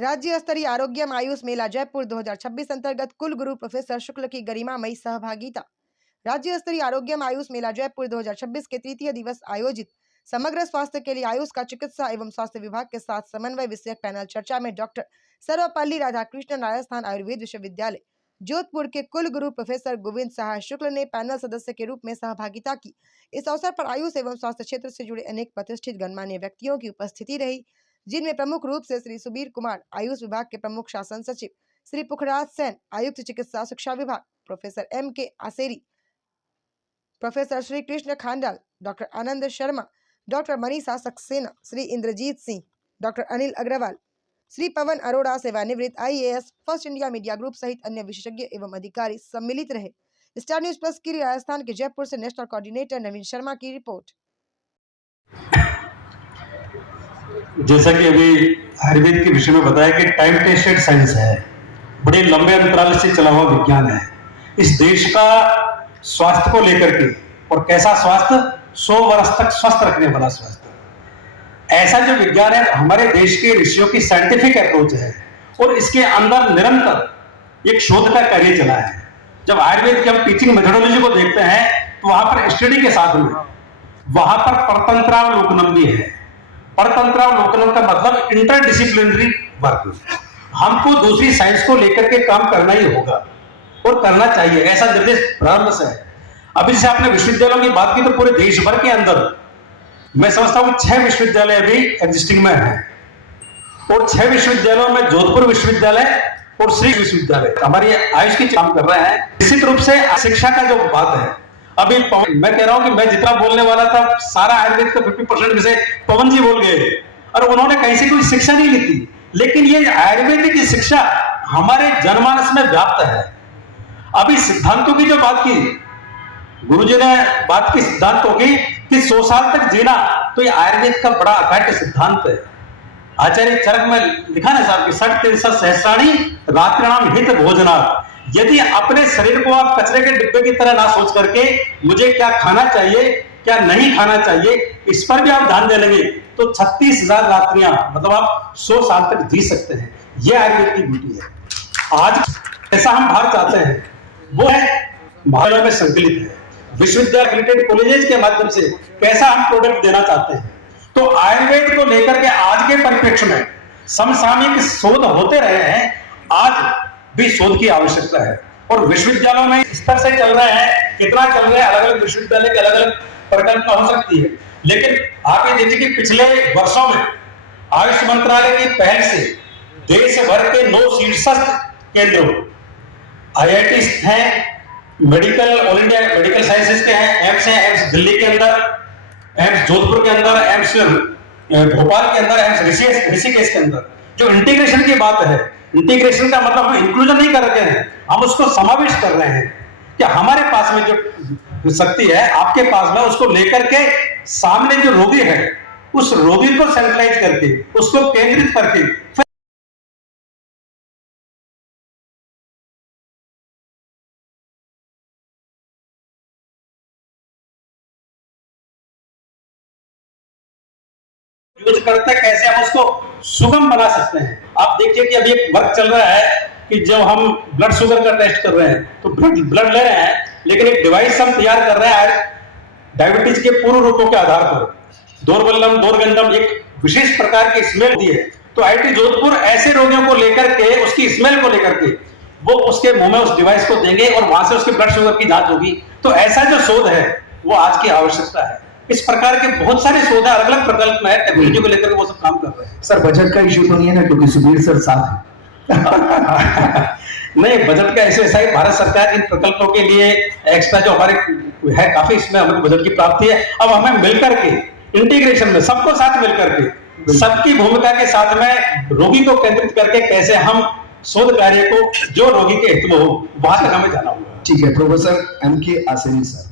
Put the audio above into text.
राज्य स्तरीय आरोग्यम आयुष मेला जयपुर 2026 अंतर्गत कुल गुरु प्रोफेसर शुक्ल की गरिमामयी सहभागिता। राज्य स्तरीय आरोग्यम आयुष मेला जयपुर 2026 के तृतीय दिवस आयोजित समग्र स्वास्थ्य के लिए आयुष का चिकित्सा एवं स्वास्थ्य विभाग के साथ समन्वय विषयक पैनल चर्चा में डॉक्टर सर्वपल्ली राधाकृष्णन राजस्थान आयुर्वेद विश्वविद्यालय जोधपुर के कुल गुरु प्रोफेसर गोविंद सहाय शुक्ल ने पैनल सदस्य के रूप में सहभागिता की। इस अवसर पर आयुष एवं स्वास्थ्य क्षेत्र से जुड़े अनेक प्रतिष्ठित गणमान्य व्यक्तियों की उपस्थिति रही, जिनमें प्रमुख रूप से श्री सुबीर कुमार आयुष विभाग के प्रमुख शासन सचिव, श्री पुखराज सेन आयुक्त चिकित्सा शिक्षा विभाग, professor M.K. Aseri, professor Shri Krishna Khandal, doctor Anand Sharma, doctor Manisha Saxena, Shri Indrajit Singh, doctor Anil Agarwal, Shri Pawan Arora सेवानिवृत्त IAS first India media group सहित अन्य विशेषज्ञ एवं अधिकारी सम्मिलित रहे। स्टार न्यूज प्लस के लिए राजस्थान के जयपुर से नेशनल कोऑर्डिनेटर नवीन शर्मा की रिपोर्ट। जैसा कि अभी आयुर्वेद के विषय में बताया कि टाइम टेस्टेड साइंस है, बड़े लंबे अंतराल से चला हुआ विज्ञान है। इस देश का स्वास्थ्य को लेकर के, और कैसा स्वास्थ्य, 100 वर्ष तक स्वस्थ रखने वाला स्वास्थ्य, ऐसा जो विज्ञान है हमारे देश के ऋषियों की साइंटिफिक अप्रोच है और इसके अंदर निरंतर एक शोध का कार्य चला है। जब आयुर्वेद की हम टीचिंग मेथोडोलॉजी को देखते हैं तो वहां पर स्टडी के साथ में वहां पर परतंत्रावलोकनम भी है। परतंत्रावलोकनम का मतलब इंटरडिसिप्लिनरी वर्क। हमको दूसरी साइंस को लेकर के काम करना ही होगा और करना चाहिए, ऐसा निर्देश प्रारंभ से है। अभी जैसे आपने विश्वविद्यालयों की बात की तो पूरे देश भर के अंदर मैं समझता हूं 6 विश्वविद्यालय अभी एग्जिस्टिंग में हैं और 6 विश्वविद्यालयों में जोधपुर विश्वविद्यालय और श्री विश्वविद्यालय हमारी आयुष की काम कर रहे हैं। निश्चित रूप से शिक्षा का जो बात है, अभी मैं कह रहा हूं कि मैं जितना बोलने वाला था सारा आयुर्वेद का 50% में से पवन जी बोल गए और उन्होंने कहीं से कोई शिक्षा नहीं ली थी, लेकिन ये आयुर्वेदिक की शिक्षा हमारे जनमानस में व्याप्त है। अभी सिद्धांतों की जो बात की गुरुजी ने, बात की सिद्धांतों की कि 100 साल तक जीना, तो ये आयुर्वेद का बड़ा अकाट्य सिद्धांत है। आचार्य चरक में लिखा ना साहब कि 60 सहस्राणी रात्रिणाम हित भोजना। यदि अपने शरीर को आप कचरे के डिब्बे की तरह ना सोच करके मुझे क्या खाना चाहिए क्या नहीं खाना चाहिए इस पर भी आप ध्यान दे लेंगे तो 36,000 रात्रियां, मतलब आप 100 साल तक जी सकते हैं। यह आयुर्वेद की ब्यूटी है। आज ऐसा हम भारत चाहते हैं वो है महाविद्यालयों में संकलित है, विश्वविद्यालय रिलेटेड कॉलेजेस के माध्यम से कैसा हम प्रोडक्ट देना चाहते हैं। तो आयुर्वेद को लेकर के आज के परिप्रेक्ष्य में समसामयिक शोध होते रहे हैं, आज भी शोध की आवश्यकता है और विश्वविद्यालयों में स्तर से चल रहे हैं, कितना चल रहा है, अलग अलग विश्वविद्यालय की अलग अलग परिकल्पना हो सकती है। लेकिन आप ये देखिए कि पिछले वर्षों में आयुष मंत्रालय की पहल से देश भर के 9 शीर्षस्थ केंद्रों IIT हैं, medical all India medical sciences के हैं, एम्स है, एम्स दिल्ली के अंदर, एम्स जोधपुर के अंदर, एम्स भोपाल के अंदर, एम्स ऋषिकेश के अंदर। जो इंटीग्रेशन की बात है, इंटीग्रेशन का मतलब हम इंक्लूजन नहीं कर रहे हैं, हम उसको समावेश कर रहे हैं कि हमारे पास में जो शक्ति है आपके पास में, उसको लेकर के सामने जो रोगी है उस रोगी को सेंट्रलाइज करके उसको केंद्रित करके यूज करते हैं, कैसे हम उसको सुगम बना सकते हैं। आप देखिए कि अभी एक वर्क चल रहा है कि जब हम ब्लड शुगर का टेस्ट कर रहे हैं तो ब्लड ले रहे हैं, लेकिन एक डिवाइस हम तैयार कर रहे हैं डायबिटीज के पूर्व रूपों के आधार पर। दोरबल्लम, दोरगंधम एक विशेष प्रकार की स्मेल होती है, तो IIT जोधपुर ऐसे रोगियों को लेकर के, उसकी स्मेल को लेकर के वो उसके मुंह में उस डिवाइस को देंगे और वहां से उसके ब्लड शुगर की जांच होगी। तो ऐसा जो शोध है वो आज की आवश्यकता है। इस प्रकार के बहुत सारे शोध अलग अलग प्रकल्प में टेक्नोलॉजी को लेकर वो सब काम कर रहे हैं। सर बजट का इश्यू तो नहीं है ना, क्योंकि सुबीर सर साथ है। नहीं, बजट का ऐसे ही भारत सरकार इन प्रकल्पों के लिए एक्स्ट्रा जो हमारे है काफी, इसमें हमें बजट की प्राप्ति है। अब हमें मिलकर के इंटीग्रेशन में सबको साथ मिलकर के सबकी भूमिका के साथ में रोगी को केंद्रित करके कैसे हम शोध कार्य को जो रोगी के हित में हो वहां तक हमें जाना होगा। ठीक है, प्रोफेसर M.K. आसेरी सर।